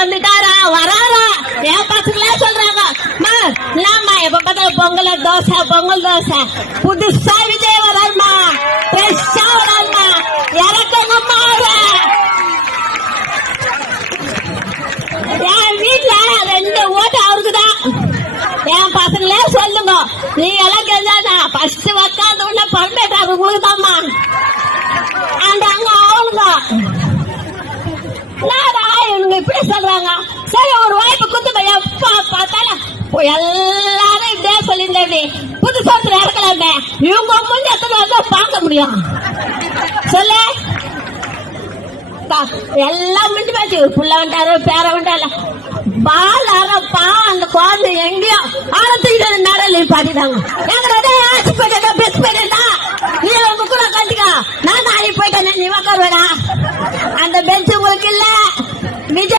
வந்துட்டாரா வராரா என் பசங்களே சொல்றாங்க என்னம்மா எப்ப பார்த்தாலும் பொங்கல் தோசை புதுசா விஜய் வராருமா ஃப்ரெஷ்ஷா வராருமா இறக்கங்கம்மா என் வீட்டுல 2 ஓட்டு அவருக்குதான். என் பசங்களே சொல்லுங்க, நீ எல்லாம் கேட்டா ஃபர்ஸ்ட் உட்காந்து உடனே பர்மேட்டாக உங்களுக்குதாம்மா. அந்த அங்க அவனுங்க இவனுங்க இப்படி சொல்றாங்க. சரி ஒரு வாய்ப்பு குத்து எப்ப பார்த்தாலும் எல்லாரும் இப்படியே சொல்லியிருந்தே புது சோத்துல இறக்கலாமே. இவங்க முன்னே வந்து பார்க்க முடியும் சொல்லு. எல்லாம் முடிஞ்சு போச்சு. புள்ள வந்துட்டாரு, பேர வந்துட்டாரு. பாலாரப்பா அந்த குழந்தை எங்கேயோ ஆழத்துக்கிட்ட நடல பாட்டிட்டாங்க. எங்க ஆட்சி போயிட்டா பெஸ்ட் போயிட்டா நீ உங்க கூட கட்டிக்கா, நான் ஆடி போயிட்டேன், நீ உட்காருவேடா. அந்த பெஞ்ச் உங்களுக்கு இல்ல. விஜய்